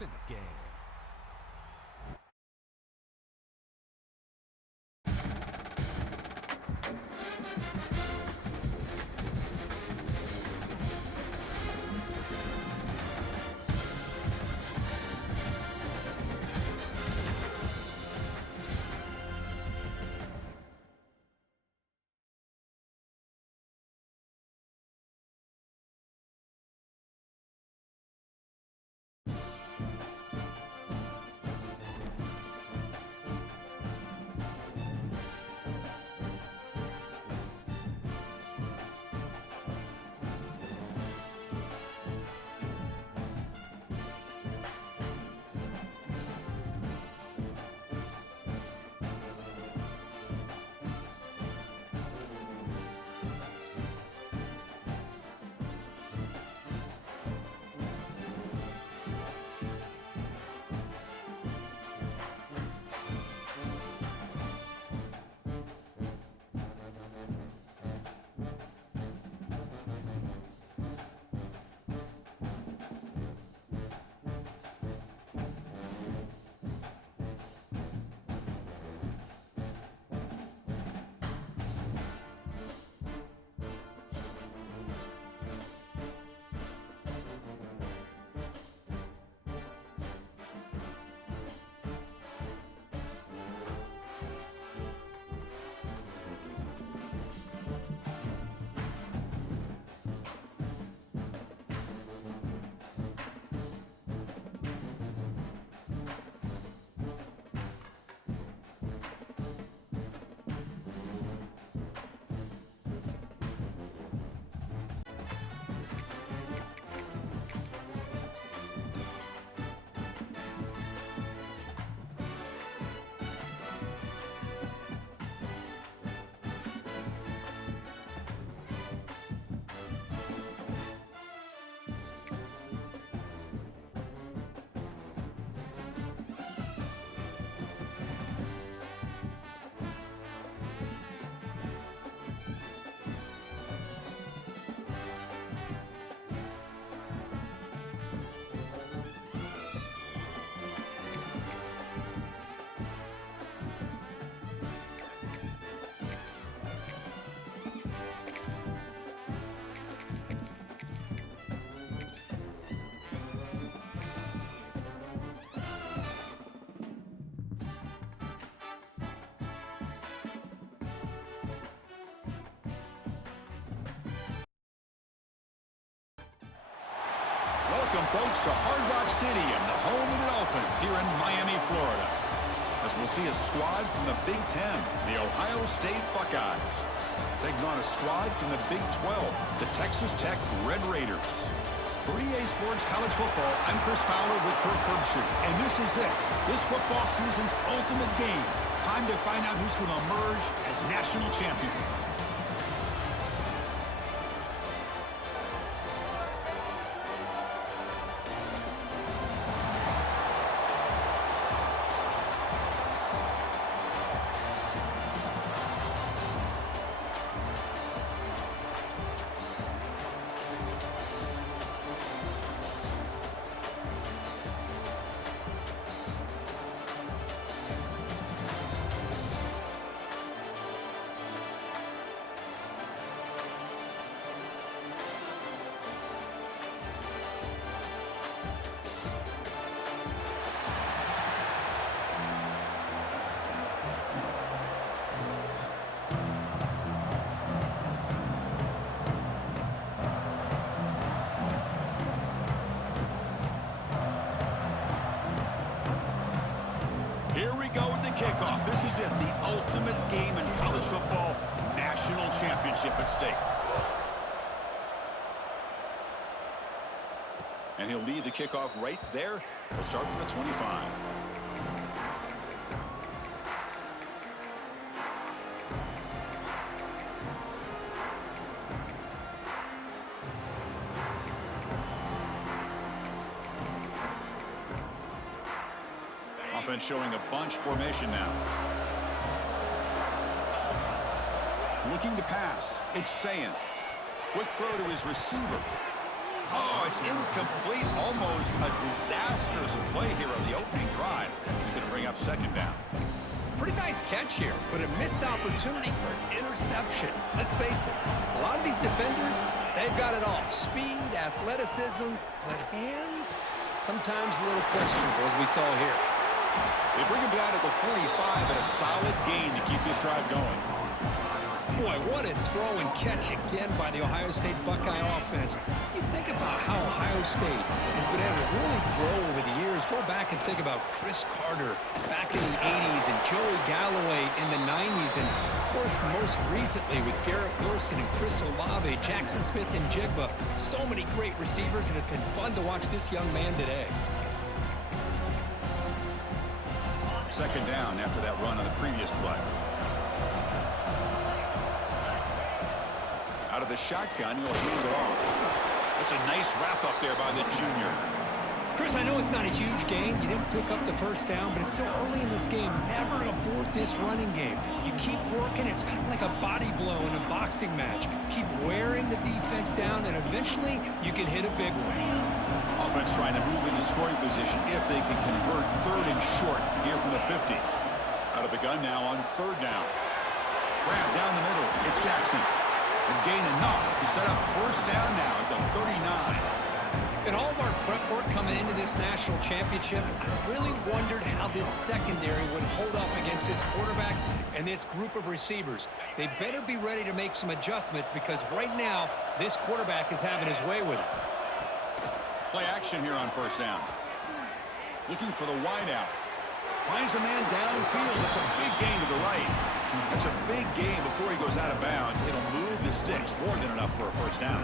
points in the game. Welcome, folks, to Hard Rock Stadium, the home of the Dolphins here in Miami, Florida. As we'll see a squad from the Big Ten, the Ohio State Buckeyes, taking on a squad from the Big 12, the Texas Tech Red Raiders. For EA Sports College Football, I'm Chris Fowler with Kirk Herbstreit, and this is it. This football season's ultimate game. Time to find out who's going to emerge as national champion. Here we go with the kickoff. This is it, the ultimate game in college football, national championship at stake. And he'll lead the kickoff right there. He'll start from the 25. Offense showing a bunch formation now. Looking to pass. It's Sayin. Quick throw to his receiver. Oh, it's incomplete. Almost a disastrous play here on the opening drive. He's going to bring up second down. Pretty nice catch here, but a missed opportunity for an interception. Let's face it, a lot of these defenders, they've got it all. Speed, athleticism, but hands, sometimes a little questionable, as we saw here. They bring him down at the 45 and a solid gain to keep this drive going. Boy, what a throw and catch again by the Ohio State Buckeye offense. You think about how Ohio State has been able to really grow over the years. Go back and think about Chris Carter back in the 80s and Joey Galloway in the 90s. And, of course, most recently with Garrett Wilson and Chris Olave, Jackson Smith and Jigba. So many great receivers, and it's been fun to watch this young man today. Second down after that run on the previous play. Out of the shotgun, he'll hand it off. That's a nice wrap up there by the junior. Chris, I know it's not a huge gain. You didn't pick up the first down, but it's still early in this game. Never abort this running game. You keep working. It's kind of like a body blow in a boxing match. Keep wearing the defense down, and eventually you can hit a big one. Offense trying to move into scoring position if they can convert third and short here from the 50. Out of the gun now on third down. Grab down the middle. It's Jackson. And gain enough to set up first down now at the 39. In all of our prep work coming into this national championship, I really wondered how this secondary would hold up against this quarterback and this group of receivers. They better be ready to make some adjustments because right now, this quarterback is having his way with it. Play action here on first down. Looking for the wideout. Finds a man downfield. That's a big gain to the right. That's a big gain before he goes out of bounds. It'll move the sticks more than enough for a first down.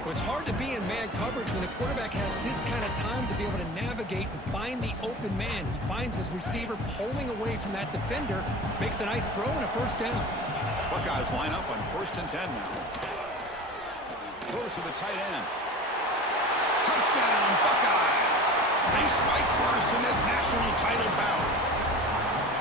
Well, it's hard to be in man coverage when the quarterback has this kind of time to be able to navigate and find the open man. He finds his receiver pulling away from that defender, makes a nice throw and a first down. Buckeyes line up on 1st and 10 now. Close to the tight end. Touchdown, Buckeyes! They strike first in this national title bout.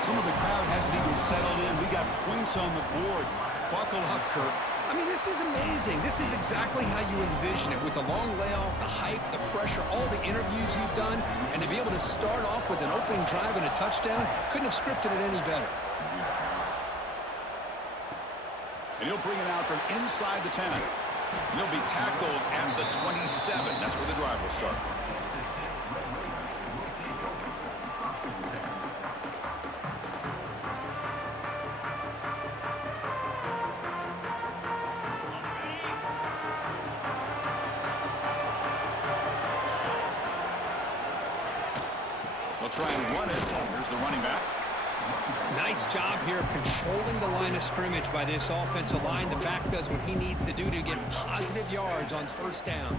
Some of the crowd hasn't even settled in. We got points on the board. Buckle up, Kirk. I mean, this is amazing. This is exactly how you envision it, with the long layoff, the hype, the pressure, all the interviews you've done, and to be able to start off with an opening drive and a touchdown, couldn't have scripted it any better. And he'll bring it out from inside the 10. He'll be tackled at the 27. That's where the drive will start. They'll try and run it. Here's the running back. Nice job here of controlling the line of scrimmage by this offensive line. The back does what he needs to do to get positive yards on first down.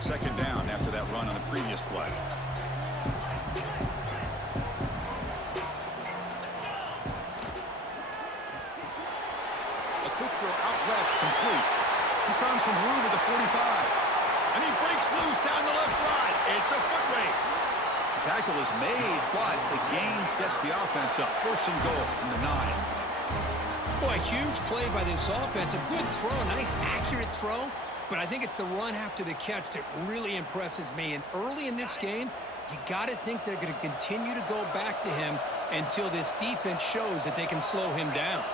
Second down after that run on the previous play. A quick throw out left, complete. He's found some room at the 45. And he breaks loose down the left side. It's a foot race. The tackle is made, but the gain sets the offense up. First and goal from the 9. Boy, huge play by this offense. A good throw, a nice accurate throw. But I think it's the run after the catch that really impresses me. And early in this game, you got to think they're going to continue to go back to him until this defense shows that they can slow him down.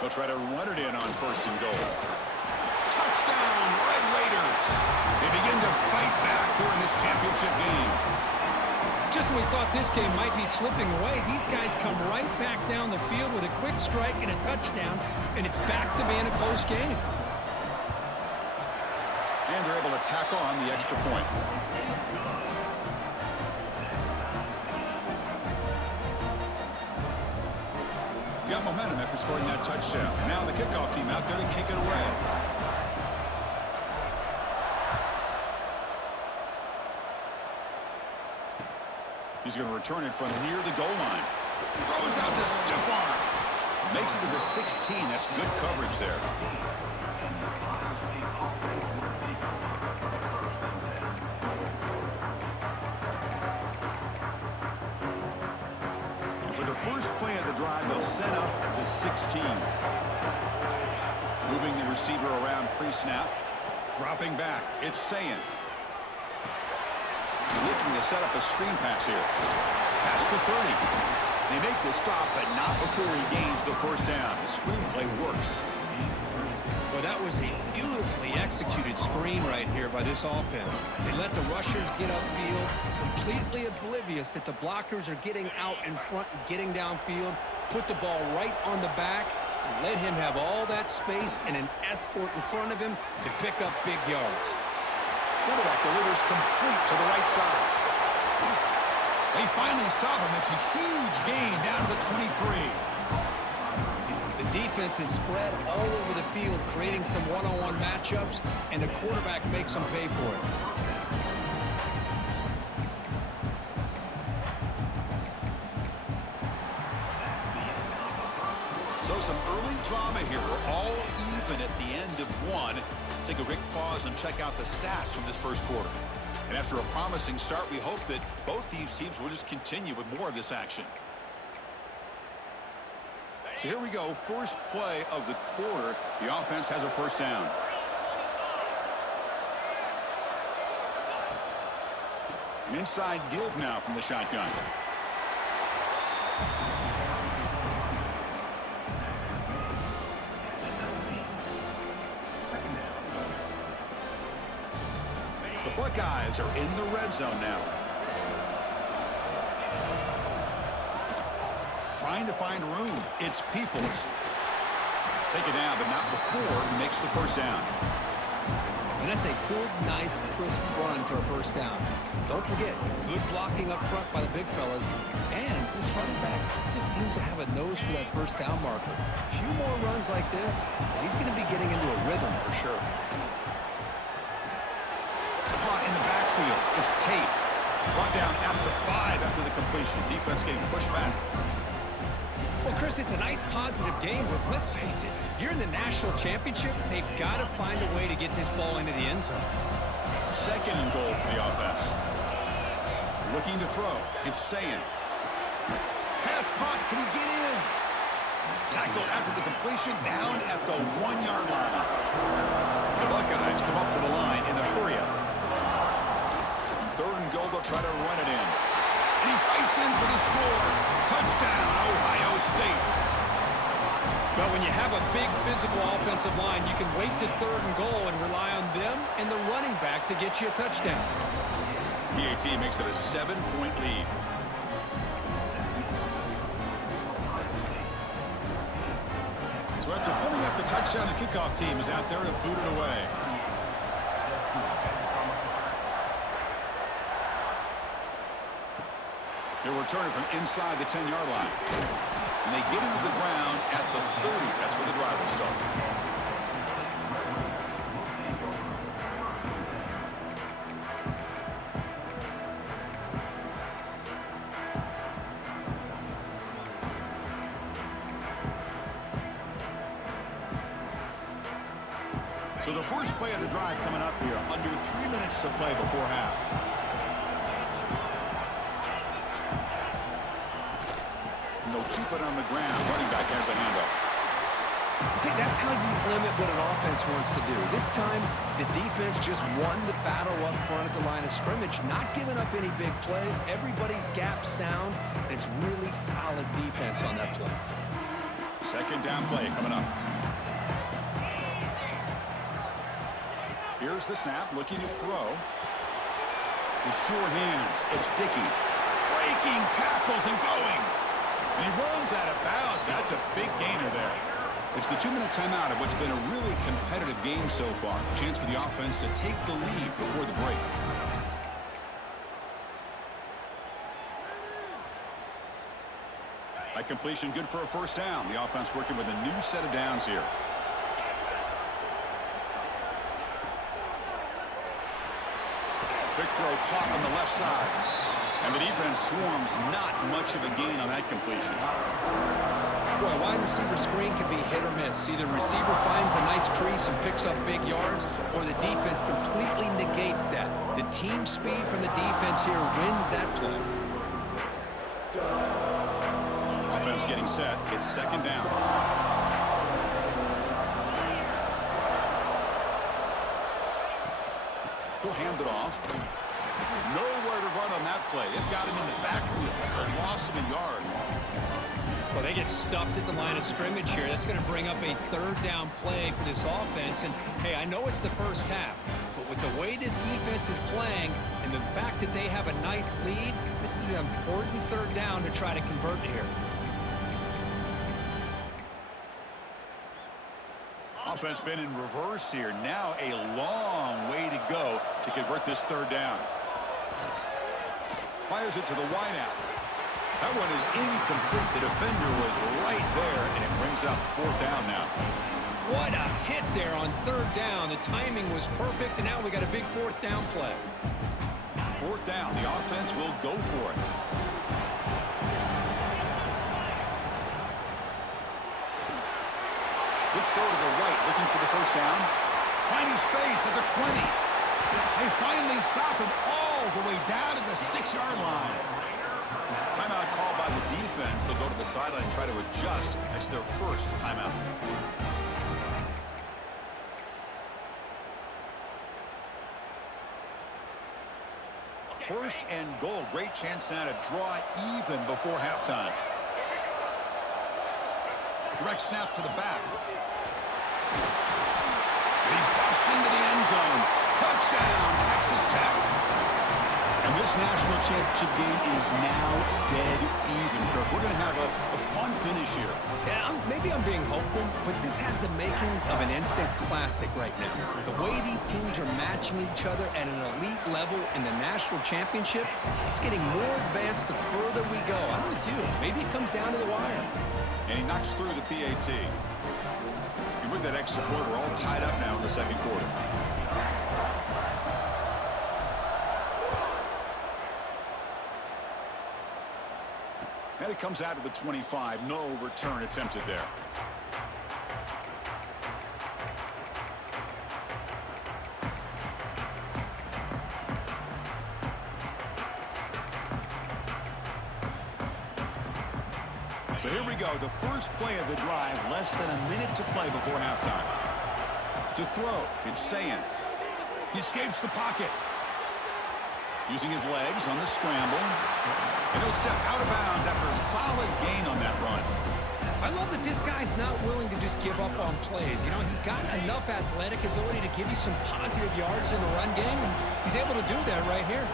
They'll try to run it in on first and goal. Touchdown, Red Raiders. They begin to fight back here in this championship game. Just when we thought this game might be slipping away, these guys come right back down the field with a quick strike and a touchdown, and it's back to being a close game. And they're able to tackle on the extra point. Got momentum after scoring that touchdown. Now the kickoff team out there to kick it away. He's going to return it from near the goal line. Throws out the stiff arm. Makes it to the 16. That's good coverage there. And for the first play of the drive, they'll set up at the 16. Moving the receiver around pre-snap. Dropping back. It's Sayin. Looking to set up a screen pass here. Past the 30. They make the stop, but not before he gains the first down. The screenplay works. Well, that was a beautifully executed screen right here by this offense. They let the rushers get upfield, completely oblivious that the blockers are getting out in front and getting downfield, put the ball right on the back, and let him have all that space and an escort in front of him to pick up big yards. Quarterback delivers complete to the right side. They finally stop him. It's a huge gain down to the 23. The defense is spread all over the field, creating some one-on-one matchups, and the quarterback makes them pay for it. So some early drama here. We're all even at the end of one. Let's take a quick pause and check out the stats from this first quarter. And after a promising start, we hope that both these teams will just continue with more of this action. So here we go, first play of the quarter. The offense has a first down. An inside give now from the shotgun. The Buckeyes are in the red zone now. Trying to find room. It's Peoples. Take it down, but not before he makes the first down. And that's a good, nice, crisp run for a first down. Don't forget, good blocking up front by the big fellas. And this running back just seems to have a nose for that first down marker. A few more runs like this, and he's going to be getting into a rhythm for sure. Caught in the backfield. It's Tate. Brought down at the 5 after the completion. Defense getting pushed back. Well, Chris, it's a nice positive game, but let's face it, you're in the national championship. They've got to find a way to get this ball into the end zone. Second and goal for the offense. Looking to throw. It's Sayin. Pass caught. Can he get in? Tackle after the completion down at the 1-yard line. The Buckeyes come up to the line in a hurry-up. Third and goal, they'll try to run it in. And he fights in for the score. Touchdown, Ohio State. But when you have a big physical offensive line, you can wait to third and goal and rely on them and the running back to get you a touchdown. PAT makes it a 7-point lead. So after pulling up the touchdown, the kickoff team is out there to boot it away. They're returning from inside the 10-yard line. And they get into the ground at the 30. That's where the drive will start. So the first play of the drive coming up here. Under 3 minutes to play before half. They'll keep it on the ground. Running back has the handoff. See, that's how you limit what an offense wants to do. This time, the defense just won the battle up front at the line of scrimmage, not giving up any big plays. Everybody's gap sound. It's really solid defense on that play. Second down play coming up. Here's the snap, looking to throw. The sure hands. It's Dickey. Breaking tackles and going. And he runs out of bounds. That's a big gainer there. It's the 2-minute timeout of what's been a really competitive game so far. A chance for the offense to take the lead before the break. That completion good for a first down. The offense working with a new set of downs here. Big throw caught on the left side. And the defense swarms, not much of a gain on that completion. Well, wide receiver screen can be hit or miss. Either the receiver finds a nice crease and picks up big yards, or the defense completely negates that. The team speed from the defense here wins that play. Offense getting set. It's second down. He'll hand it off. Nowhere to run on that play. It got him in the backfield. That's a loss of a yard. Well, they get stuffed at the line of scrimmage here. That's going to bring up a third down play for this offense. And, hey, I know it's the first half, but with the way this defense is playing and the fact that they have a nice lead, this is an important third down to try to convert here. Offense been in reverse here. Now a long way to go to convert this third down. Fires it to the wideout. That one is incomplete. The defender was right there, and it brings up fourth down now. What a hit there on third down. The timing was perfect, and now we got a big fourth down play. Fourth down. The offense will go for it. Let's go to the right, looking for the first down. Finding space at the 20. They finally stop him all the way down to the 6-yard line. Timeout called by the defense. They'll go to the sideline and try to adjust. That's their first timeout. First and goal. Great chance now to draw even before halftime. Direct snap to the back. And he busts into the end zone. Touchdown, Texas Tech. And this national championship game is now dead even, Kirk. We're going to have a fun finish here. Yeah, maybe I'm being hopeful, but this has the makings of an instant classic right now. The way these teams are matching each other at an elite level in the national championship, it's getting more advanced the further we go. I'm with you. Maybe it comes down to the wire. And he knocks through the PAT. And with that extra point, we're all tied up now in the second quarter. And it comes out of the 25. No return attempted there. So here we go. The first play of the drive. Less than a minute to play before halftime. To throw. It's Sayan. He escapes the pocket. Using his legs on the scramble. And he'll step out of bounds after a solid gain on that run. I love that this guy's not willing to just give up on plays. You know, he's got enough athletic ability to give you some positive yards in the run game, and he's able to do that right here.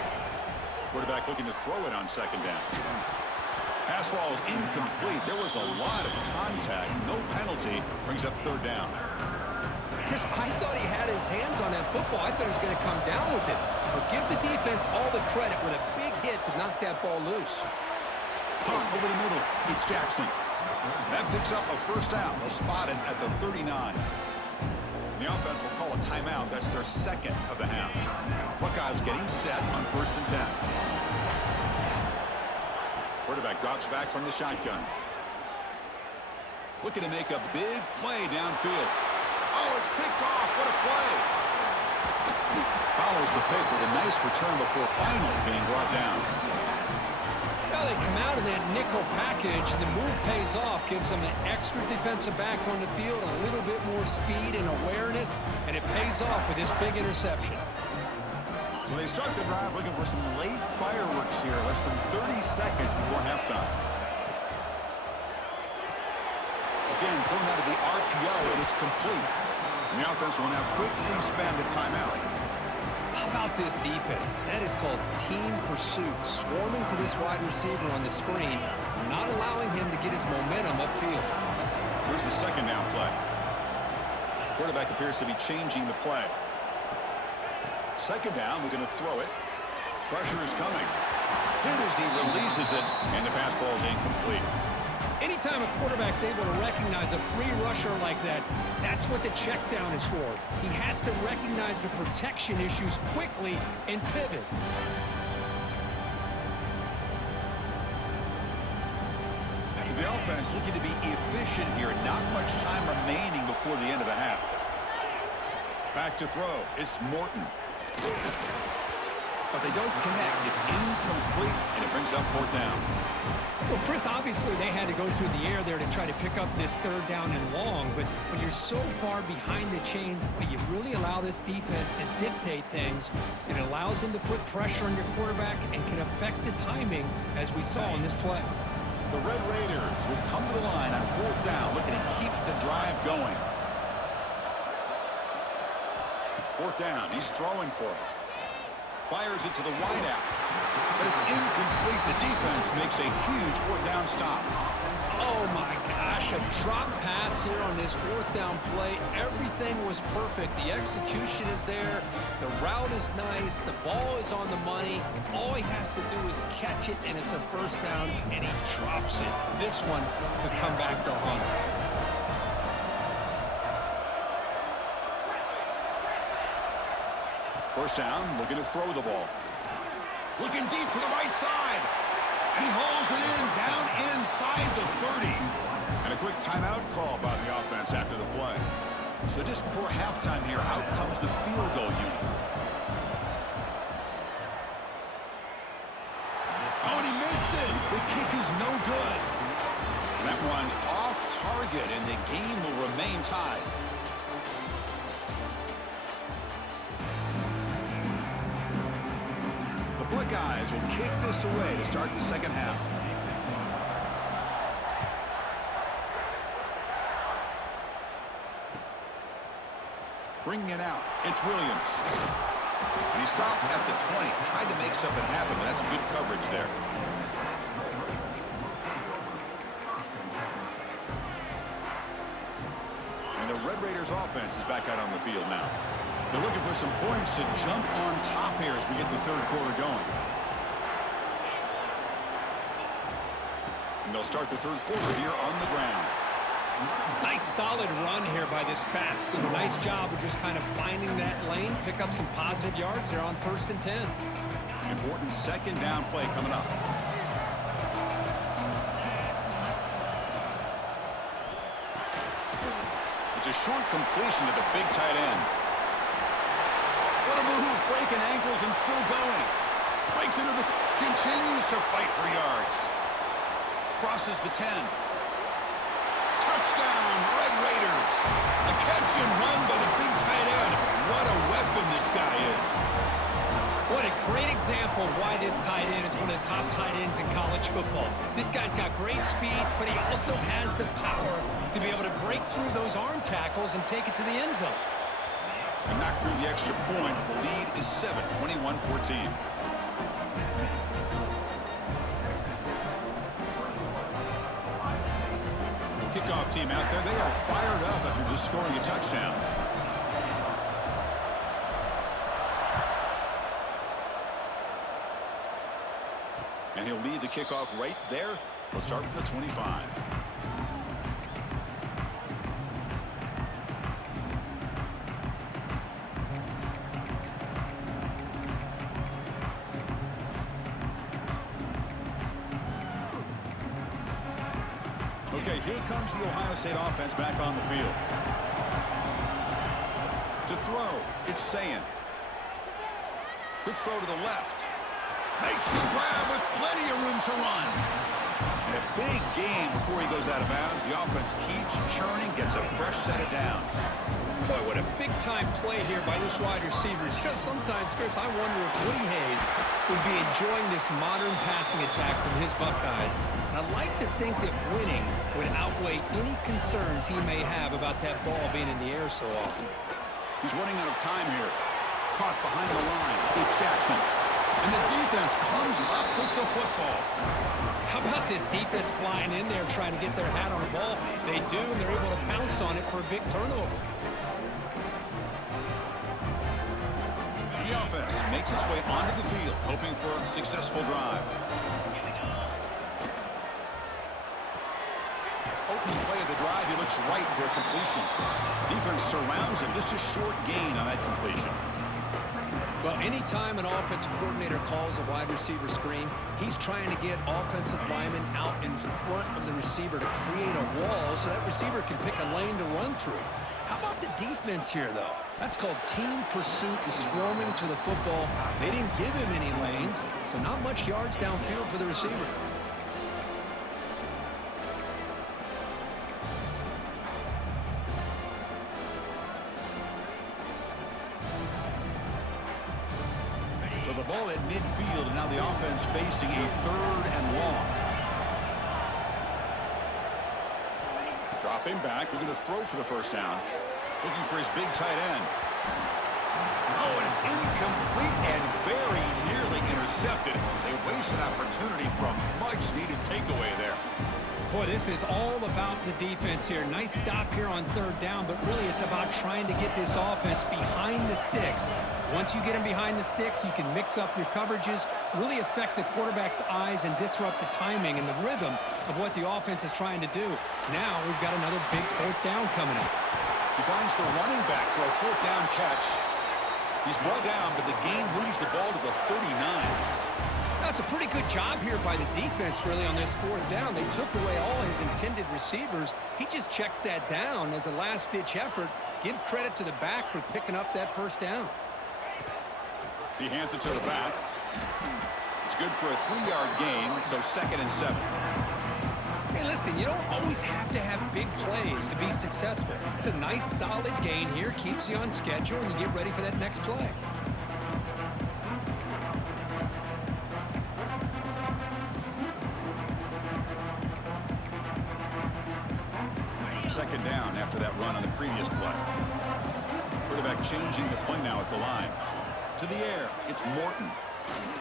Quarterback looking to throw it on second down. Pass ball is incomplete. There was a lot of contact. No penalty. Brings up third down. Chris, I thought he had his hands on that football. I thought he was going to come down with it. But give the defense all the credit with a big hit to knock that ball loose. Punt over the middle. It's Jackson. That picks up a first down. They'll spot it at the 39. The offense will call a timeout. That's their second of the half. Buckeyes getting set on 1st and 10. Quarterback drops back from the shotgun. Looking to make a big play downfield. Oh, it's picked off. What a play. Follows the pick with a nice return before finally being brought down. Well, they come out in that nickel package, and the move pays off, gives them an extra defensive back on the field, a little bit more speed and awareness, and it pays off with this big interception. So they start the drive looking for some late fireworks here, less than 30 seconds before halftime. Again, thrown out of the RPO, and it's complete. And the offense will now quickly spend a timeout. How about this defense? That is called team pursuit. Swarming to this wide receiver on the screen, not allowing him to get his momentum upfield. Here's the second down play. Quarterback appears to be changing the play. Second down, we're going to throw it. Pressure is coming. Hit as he releases it, and the pass ball is incomplete. Anytime a quarterback's able to recognize a free rusher like that, that's what the check down is for. He has to recognize the protection issues quickly and pivot. To the offense, looking to be efficient here. Not much time remaining before the end of the half. Back to throw. It's Morton. but they don't connect. It's incomplete, and it brings up fourth down. Well, Chris, obviously they had to go through the air there to try to pick up this third down and long, but when you're so far behind the chains, well, you really allow this defense to dictate things. It allows them to put pressure on your quarterback and can affect the timing, as we saw in this play. The Red Raiders will come to the line on fourth down, looking to keep the drive going. Fourth down, he's throwing for it. Fires it to the wideout, but it's incomplete. The defense makes a huge fourth down stop. Oh my gosh, a drop pass here on this fourth down play. Everything was perfect. The execution is there. The route is nice. The ball is on the money. All he has to do is catch it, and it's a first down, and he drops it. This one could come back to haunt him. First down, looking to throw the ball. Looking deep to the right side. And he hauls it in, down inside the 30. And a quick timeout call by the offense after the play. So just before halftime here, out comes the field goal unit. Oh, and he missed it. The kick is no good. And that one's off target, and the game will remain tied. Buckeyes will kick this away to start the second half. Bringing it out, it's Williams. And he stopped at the 20, tried to make something happen, but that's good coverage there. And the Red Raiders offense is back out on the field now. They're looking for some points to jump on top here as we get the third quarter going. And they'll start the third quarter here on the ground. Nice solid run here by this back. Did a nice job of just kind of finding that lane, pick up some positive yards there on 1st and 10. Important second down play coming up. It's a short completion to the big tight end. What a move, breaking ankles and still going. Breaks into the... continues to fight for yards. Crosses the 10. Touchdown, Red Raiders. A catch and run by the big tight end. What a weapon this guy is. What a great example of why this tight end is one of the top tight ends in college football. This guy's got great speed, but he also has the power to be able to break through those arm tackles and take it to the end zone. And knocked through the extra point. The lead is 7, 21-14. Kickoff team out there. They are fired up after just scoring a touchdown. And he'll lead the kickoff right there. He'll start from the 25. Okay, here comes the Ohio State offense back on the field. To throw, it's Sayin. Quick throw to the left. Makes the grab with plenty of room to run. And a big gain before he goes out of bounds. The offense keeps churning, gets a fresh set of downs. Boy, what a big-time play here by this wide receiver. You know, sometimes, Chris, I wonder if Woody Hayes would be enjoying this modern passing attack from his Buckeyes. And I'd like to think that winning would outweigh any concerns he may have about that ball being in the air so often. He's running out of time here. Caught behind the line. It's Jackson. And the defense comes up with the football. How about this defense flying in there trying to get their hat on the ball? They do, and they're able to pounce on it for a big turnover. The offense makes its way onto the field, hoping for a successful drive. Opening play of the drive, he looks right for a completion. Defense surrounds him, just a short gain on that completion. Well, anytime an offensive coordinator calls a wide receiver screen, he's trying to get offensive linemen out in front of the receiver to create a wall so that receiver can pick a lane to run through. How about the defense here, though? That's called team pursuit and swarming to the football. They didn't give him any lanes, so not much yards downfield for the receiver. So the ball at midfield, and now the offense facing a 3rd and long. Dropping back, we're going to throw for the first down. Looking for his big tight end. Oh, and it's incomplete and very nearly intercepted. They waste an opportunity for a much-needed takeaway there. Boy, this is all about the defense here. Nice stop here on 3rd down, but really it's about trying to get this offense behind the sticks. Once you get them behind the sticks, you can mix up your coverages, really affect the quarterback's eyes and disrupt the timing and the rhythm of what the offense is trying to do. Now we've got another big 4th down coming up. He finds the running back for a 4th down catch. He's brought down, but the game moves the ball to the 39. That's a pretty good job here by the defense, really, on this 4th down. They took away all his intended receivers. He just checks that down as a last-ditch effort. Give credit to the back for picking up that 1st down. He hands it to the back. It's good for a 3-yard gain, so 2nd and 7. Hey, listen, you don't always have to have big plays to be successful. It's a nice, solid gain here, keeps you on schedule, and you get ready for that next play. Second down after that run on the previous play. Quarterback changing the play now at the line. To the air, it's Morton.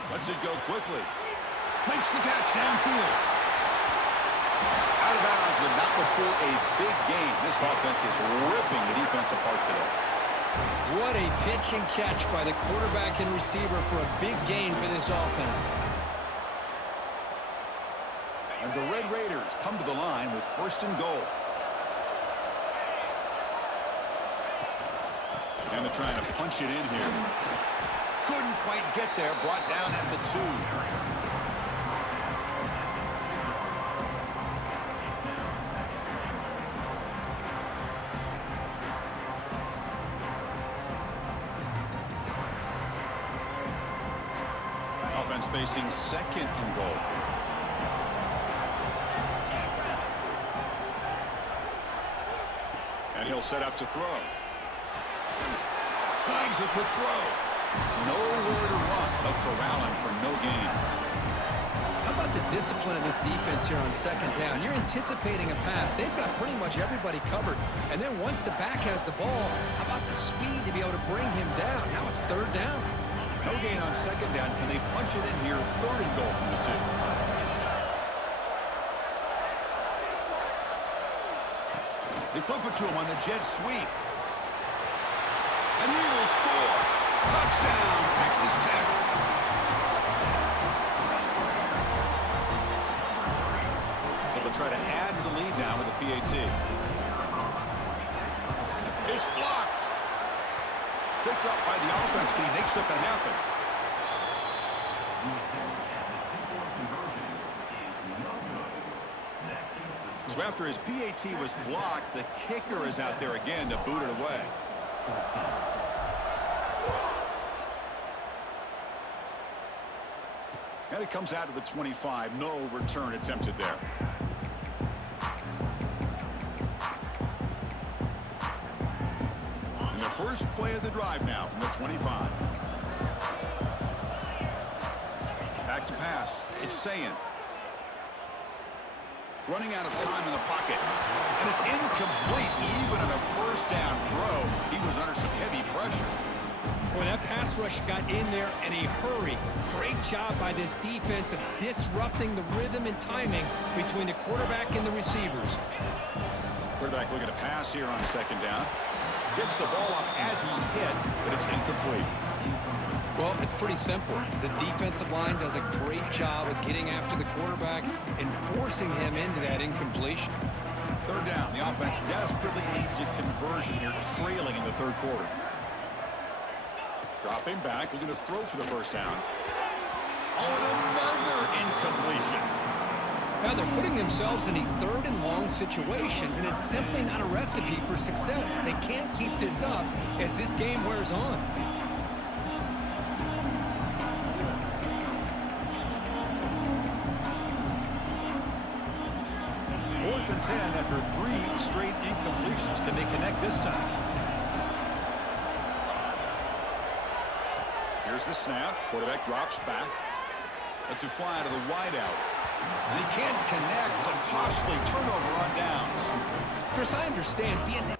Lets it go quickly. Makes the catch downfield. Out of bounds, but not before a big gain. This offense is ripping the defense apart today. What a pitch and catch by the quarterback and receiver for a big gain for this offense. And the Red Raiders come to the line with 1st and goal. And they're trying to punch it in here. Couldn't quite get there. Brought down at the 2. Offense facing 2nd and goal. And he'll set up to throw. Slides a quick throw. Nowhere to run, but corralling for no gain. How about the discipline of this defense here on 2nd down? You're anticipating a pass. They've got pretty much everybody covered. And then once the back has the ball, how about the speed to be able to bring him down? Now it's 3rd down. No gain on 2nd down. Can they punch it in here? 3rd and goal from the 2. They flip it to him on the jet sweep. And he will score. Touchdown, Texas Tech. So they'll try to add to the lead now with a PAT. It's blocked. Picked up by the offense. Can he make something happen? So after his PAT was blocked, the kicker is out there again to boot it away. And it comes out of the 25. No return attempted there. And the first play of the drive now from the 25. Back to pass. It's Sayin. Running out of time in the pocket. And it's incomplete. Even on a 1st down throw, he was under some heavy pressure. Boy, that pass rush got in there in a hurry. Great job by this defense of disrupting the rhythm and timing between the quarterback and the receivers. Quarterback looking to pass here on 2nd down. Gets the ball off as he's hit, but it's incomplete. Well, it's pretty simple. The defensive line does a great job of getting after the quarterback and forcing him into that incompletion. 3rd down. The offense desperately needs a conversion here, trailing in the 3rd quarter. Dropping back, looking to throw for the 1st down. Oh, and another incompletion. Now they're putting themselves in these third and long situations, and it's simply not a recipe for success. They can't keep this up as this game wears on. 4th and 10 after 3 straight incompletions. Can they connect this time? Here's the snap. Quarterback drops back. Lets it fly to the wideout. And he can't connect. A costly turnover on downs. Chris, I understand being that